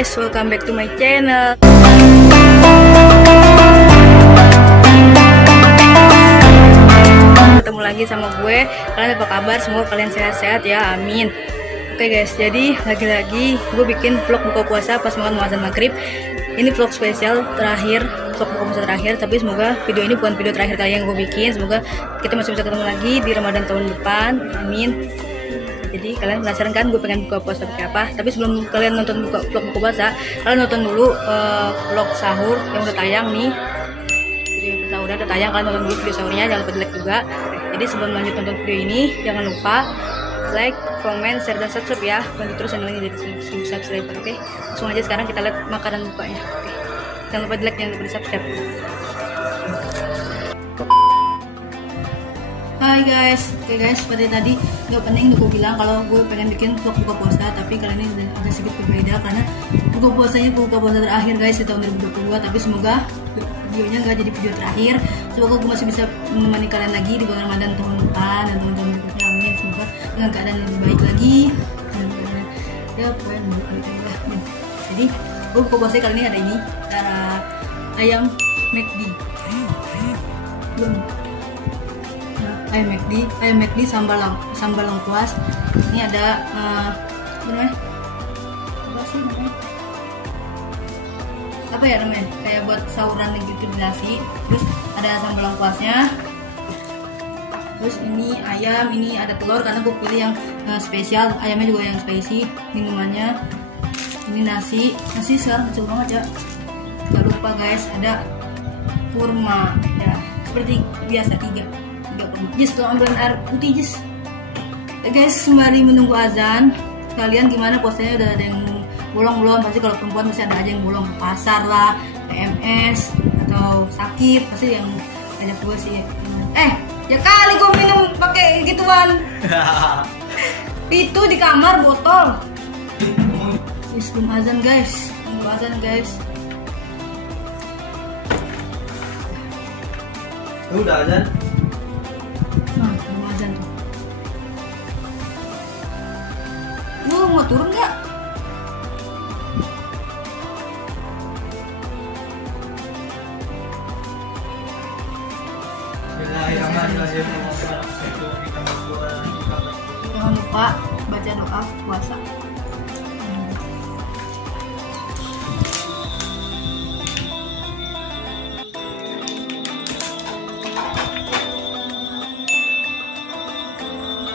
guys, welcome back to my channel. Ketemu lagi sama gue. Kalian apa kabar? Semoga kalian sehat-sehat ya, amin. Oke guys, jadi lagi-lagi gue bikin vlog buka puasa pas banget mau azan maghrib. Ini vlog spesial terakhir, vlog buka puasa terakhir. Tapi semoga video ini bukan video terakhir kali yang gue bikin. Semoga kita masih bisa ketemu lagi di Ramadan tahun depan, amin. Jadi kalian penasaran kan gue pengen buka puasa pakai apa? Tapi sebelum kalian nonton vlog buka puasa, kalian nonton dulu vlog sahur yang udah tayang nih. Video sahurnya udah tayang, kalian nonton dulu video sahurnya, jangan lupa di like juga. Jadi sebelum lanjut nonton video ini, jangan lupa like, comment, share, dan subscribe ya. Bantu terus channel ini jadi 1000 subscriber, oke? Langsung aja sekarang kita lihat makanan bukanya, oke? Jangan lupa di like, jangan lupa di subscribe. Hai guys, oke guys, seperti tadi gak penting gue bilang kalau gue pengen bikin vlog buka puasa, tapi kali ini ada sedikit berbeda karena buka puasanya buka puasa terakhir guys di tahun 2022. Tapi semoga videonya gak jadi video terakhir. Semoga gue masih bisa menemani kalian lagi di bulan Ramadan tahun depan dan tahun-tahun berikutnya, amin. Semoga dengan keadaan lebih baik lagi dan ya pokoknya lebih baik lagi lah. Jadi gue buka puasa kali ini ada ini, ada ayam McD. Ayam McD sambal lengkuas. Ini ada apa ya namanya, kayak buat sahuran gitu di nasi. Terus ada sambal lengkuasnya. Terus ini ayam, ini ada telur karena gue pilih yang spesial. Ayamnya juga yang spicy. Minumannya ini nasi sekarang kecil banget ya. Gak lupa guys, ada kurma ya, seperti biasa 3 Jis, tuh ambilin air putih Jis. Guys, sembari menunggu azan, kalian gimana puasanya? Udah ada yang bolong belum? Pasti kalau perempuan masih ada aja yang bolong, ke pasar lah, PMS atau sakit, pasti yang ajak gue sih. Ya kali gue minum pakai gituan. Itu di kamar botol. Sebelum azan guys, menunggu azan guys. Udah azan? Nah, mau azan tuh. Lu mau turun nggak? Bismillahirrahmanirrahim. Jangan lupa baca doa puasa.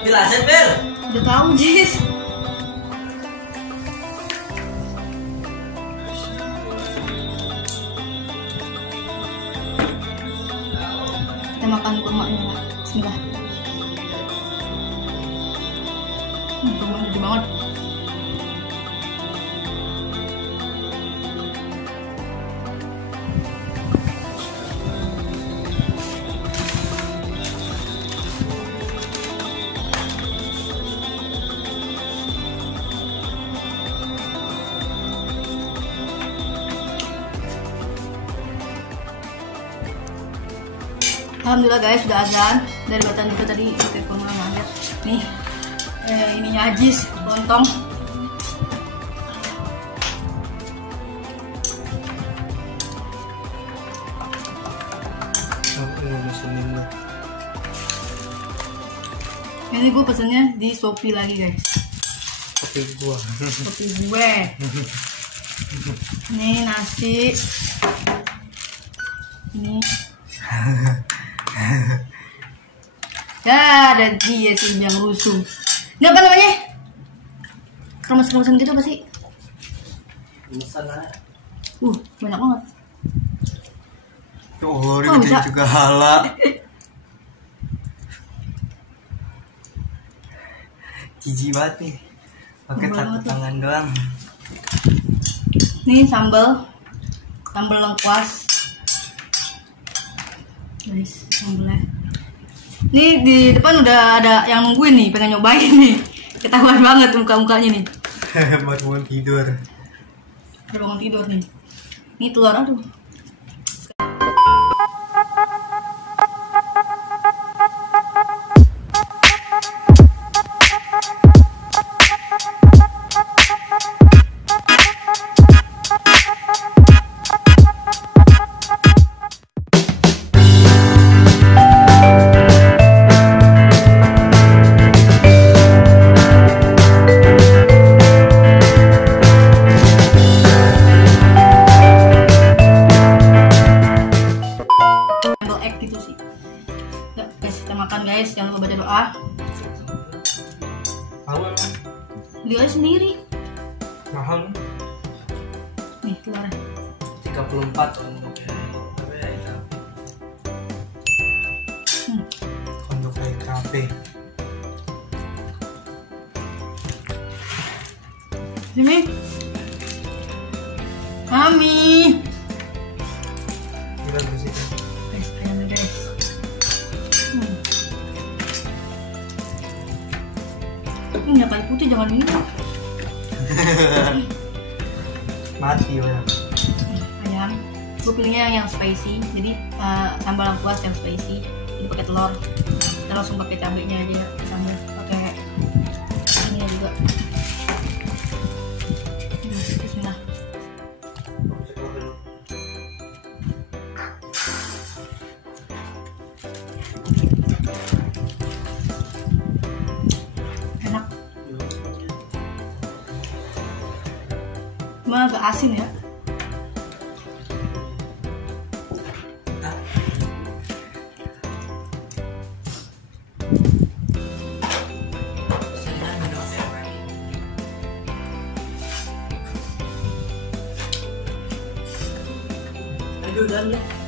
Jelasin Bel. Udah tahu Jis. Kita makan kurmanya lah. Bismillah. Kurma gede banget. Alhamdulillah guys, sudah azan. Dari bacaan juga tadi telepon mama lihat. Nih, ininya Ajis, lontong. Ini gue pesennya di Shopee lagi guys. Shopee gue. Ini nasi. Ini. Ya, dan dia sih yang rusuh. Ini apa namanya? Kremes-kremesan gitu apa sih? Sana. Banyak banget. Oh, ini juga halal. Jijik banget nih. Pakai satu tangan doang. Nih sambal lengkuas. Guys, sambalnya. Nih di depan udah ada yang nungguin nih, pengen nyobain nih. Ketahuan banget muka-mukanya nih. Baru bangun tidur. Baru bangun tidur nih. Ini telur, aduh. egg gitu sih. Ya, guys, kita makan guys, jangan lupa baca doa. Awal kan? Beli aja sendiri. Mahal. Nih keluar. 34 untuk untuk kayak kafe. Sini. Mami. Gila bersih kan? Guys, ayamnya guys. Minyak kayu putih jangan minum. Mati orang. Ayam. Gue pilihnya yang spicy. Jadi sambal lengkuas yang spicy. Jadi pakai telur. Kita langsung pakai cabenya aja sambal. Pakai ini juga. Bismillah. Enak. Cuma agak asin ya.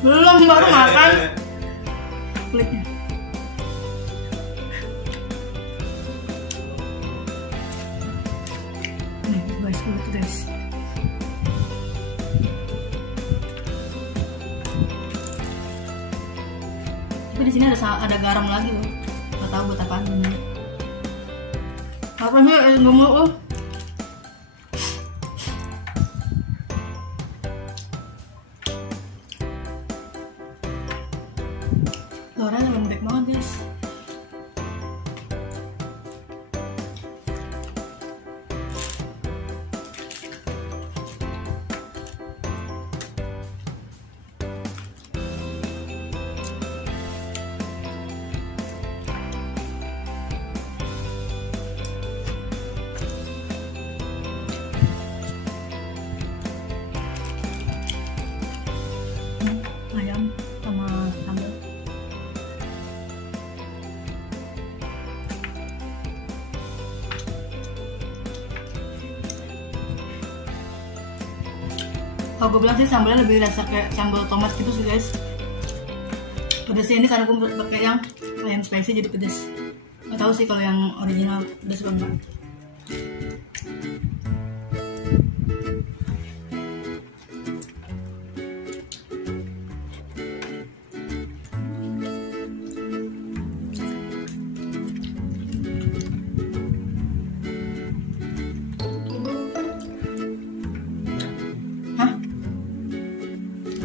Belum, baru makan kulitnya. Nih guys, kulit guys. Tapi di sini ada garam lagi loh. Gak tahu buat apaan ini. Apa sih nggak mau? Telurnya lembek banget guys. Ayam sama sambal. Kalau gue bilang sih sambalnya lebih rasa kayak sambal tomat gitu sih guys. Pedesnya ini karena gue pakai yang ayam spicy jadi pedes. Gak tahu sih kalau yang original pedes apa enggak.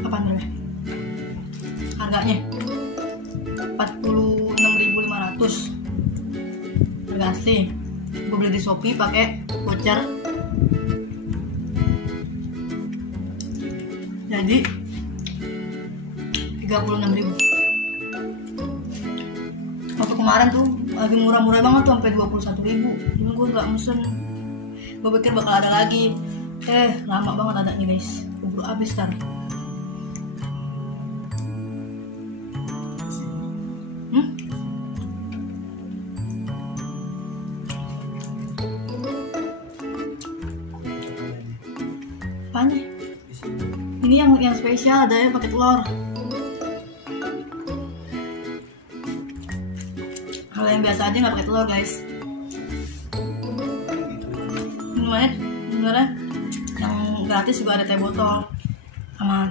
Apaan dulu? Harganya 46.500. Harga asli. Gue beli di Shopee pakai voucher. Jadi 36.000. Waktu kemarin tuh lagi murah-murah banget tuh sampai 21.000. Cuma gue nggak mesen. Gue pikir bakal ada lagi. Lama banget adanya guys. Keburu habis ntar. Apanya? Ini yang spesial ada yang pakai telur. Kalau yang biasa aja nggak pakai telur guys. Minumannya sebenarnya yang gratis juga ada teh botol sama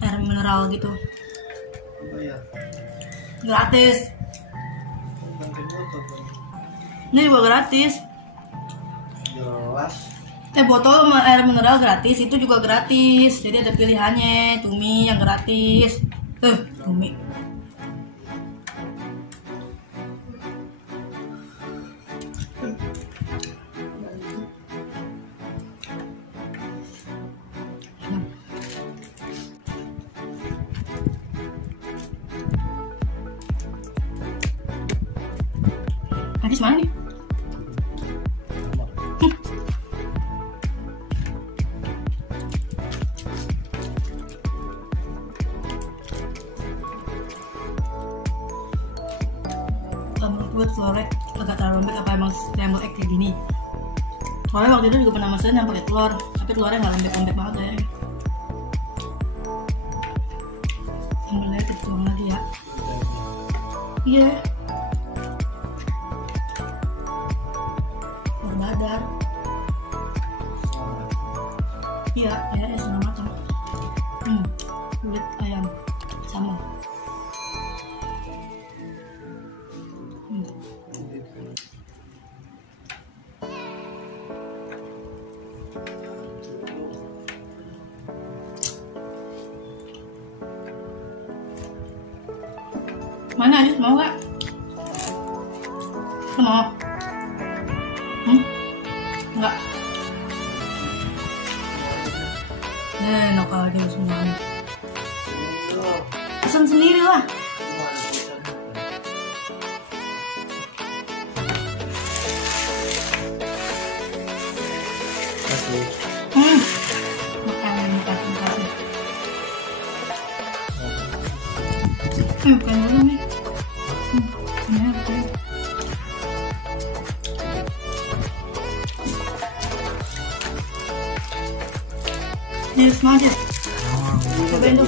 air mineral gitu. Gratis. Ini juga gratis. Jelas. Teh botol sama air mineral gratis, itu juga gratis. Jadi ada pilihannya, cumi yang gratis. Cumi. Hadis mana nih? buat telurnya agak terlalu lembek apa emang scramble egg kayak gini. Soalnya waktu itu juga pernah mesen yang pakai telur, tapi telurnya nggak lembek-lembek banget ya. Sambalnya dituang lagi ya. Iya. Telur dadar. Iya, ya setengah matang. Kulit ayam sama. Mana Ajis, mau gak? Lu mau? Enggak. Enak aja semuanya. Pesan sendiri lah. Makanan kasih. Bukan dulu nih. Ini apa? Ini semua aja. Cobain tuh.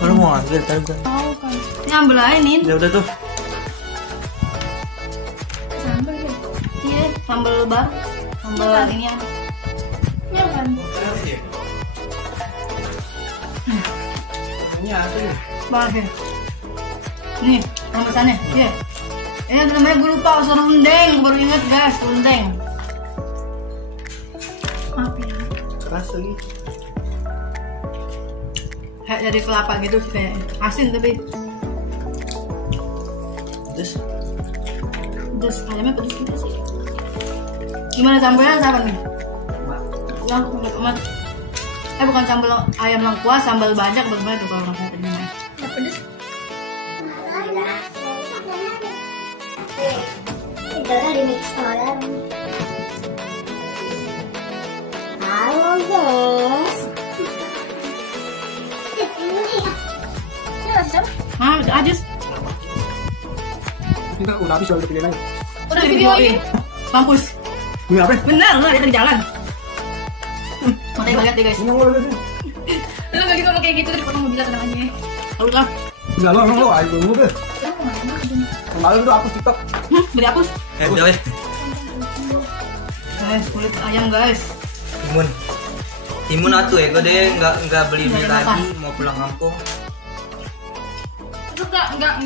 Lu mau ambil tadi gua. Tahu kan. Ini ambil aja nih. Ya udah tuh. Sambal ya. Iya, sambal baru. Sambal ini ya. Iya kan. Ini ada ya. Banget ya. Nih, pesannya. Iya. Ini namanya gue lupa, serundeng. Gue baru inget guys, serundeng. Apa ya? Keras lagi. Kayak dari kelapa gitu sih kayak asin tapi pedes, ayamnya pedes juga sih. Gimana sambalnya apa nih? Yang amat. Bukan sambal ayam lengkuas, sambal banyak bagaimana tuh kalau makan tadi? Ya pedes. Tidurnya di mix orang. Halo guys. Ajis. Enggak, udah habis udah pilih lagi. Udah videoin. Mampus. Ini apa? Benar, lu ada di jalan. Makanya lihat deh guys. Ini mau lihat. Lu lagi ngomong kayak gitu tadi potong mobilnya tenang aja. Lalu lah. Enggak lo ayo dulu deh. Kemarin tuh hapus TikTok. Beri hapus. Udah weh. Guys, kulit ayam guys. Timun atuh ya, gue deh nggak beli lagi, mau pulang kampung. Itu enggak.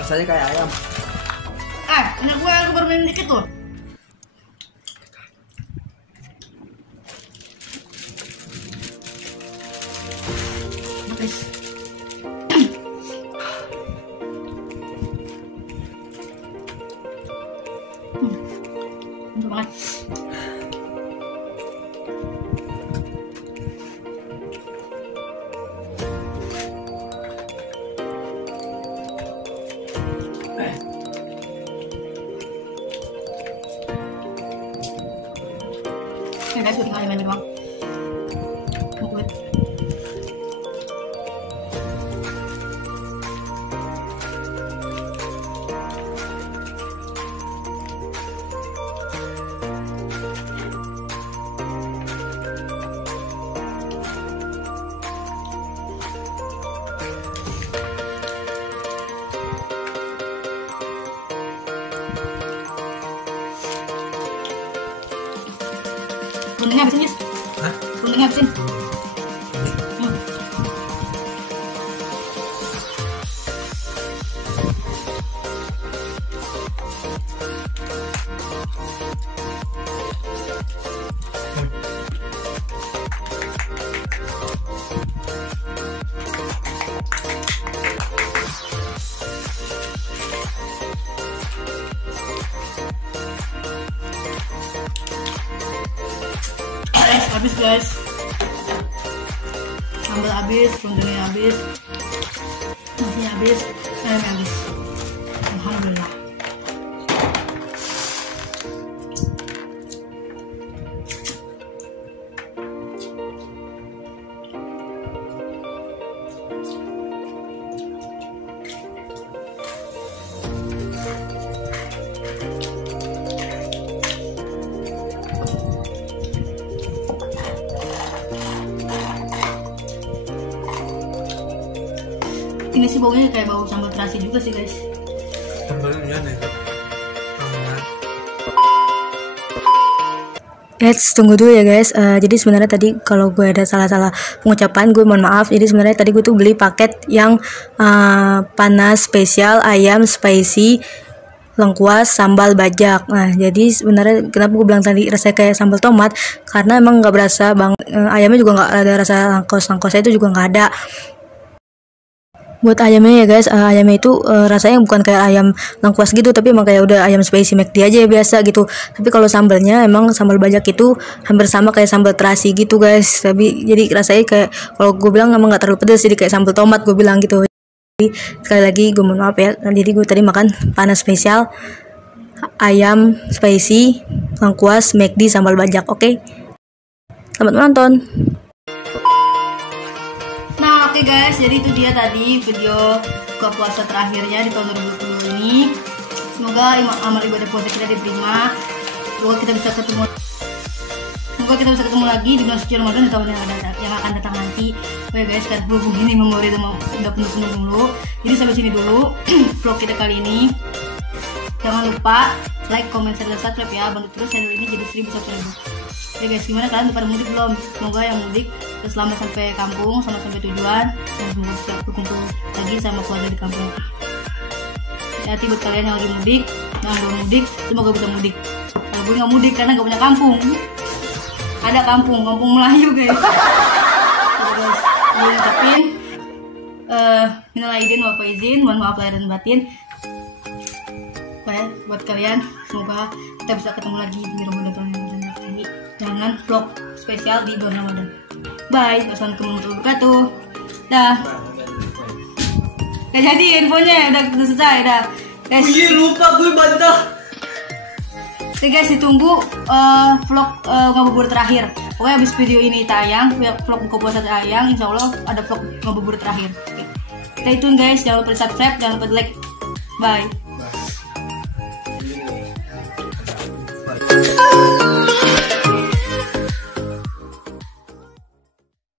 Rasanya kayak ayam. Ini gue baru minum dikit tuh. Guys. Enak banget. Ini guys, gue tinggal ayam doang. Kulit. Rundengnya habisin, Yus. Hah? Rundengnya habisin. Habis guys, sambal habis, rundengnya habis, nasinya habis, ayamnya habis. Alhamdulillah. Ini sih baunya kayak bau sambal terasi juga sih guys. Sambalnya deh. Guys, tunggu dulu ya guys. Jadi sebenarnya tadi kalau gue ada salah-salah pengucapan, gue mohon maaf. Jadi sebenarnya tadi gue tuh beli paket yang panas spesial ayam spicy lengkuas sambal bajak. Nah, jadi sebenarnya kenapa gue bilang tadi rasanya kayak sambal tomat, karena emang nggak berasa bang, ayamnya juga nggak ada rasa langkos-langkosnya, itu juga nggak ada. Buat ayamnya ya guys, ayamnya itu rasanya bukan kayak ayam lengkuas gitu, tapi emang kayak udah ayam spicy McD aja ya, biasa gitu. Tapi kalau sambalnya emang sambal bajak itu hampir sama kayak sambal terasi gitu guys. Tapi jadi rasanya kayak, kalau gue bilang emang nggak terlalu pedas, jadi kayak sambal tomat gue bilang gitu. Jadi sekali lagi gue mohon maaf ya. Jadi gue tadi makan panas spesial ayam spicy lengkuas McD sambal bajak. Oke, selamat menonton. Nah oke guys, jadi itu dia tadi video buka puasa terakhirnya di tahun 2020 ini. Semoga amal ibadah puasa kita diterima. Semoga kita bisa ketemu lagi di bulan suci Ramadan di tahun yang akan datang nanti. Oke guys, sekarang berhubung ini memori udah penuh dulu. Jadi sampai sini dulu vlog kita kali ini. Jangan lupa like, comment, share, dan subscribe ya. Bantu terus channel ini jadi 1000 subscriber. Oke guys, gimana kalian pada mudik belum? Semoga yang mudik selamat sampai kampung, selamat sampai tujuan, dan semoga bisa berkumpul lagi sama keluarga di kampung. Hati buat kalian yang lagi mudik, yang belum mudik, semoga bisa mudik. Kalau gue nggak mudik karena nggak punya kampung. Ada kampung Melayu guys. Oke guys, gue ucapin minal aidin wal faizin, mohon maaf lahir dan batin. Buat kalian, semoga kita bisa ketemu lagi di Ramadan tahun yang akan datang ini dengan vlog spesial di bulan Ramadan. Bye, wassalamualaikum warahmatullahi wabarakatuh. Dah. Gak jadi infonya, udah selesai dah. Guys. Oh iya, lupa gue bantah. Oke guys, ditunggu vlog ngabuburit terakhir. Pokoknya habis video ini tayang, vlog buka puasa tayang, insya Allah ada vlog ngabuburit terakhir. Oke. Stay tune guys, jangan lupa di subscribe, jangan lupa di like. Bye.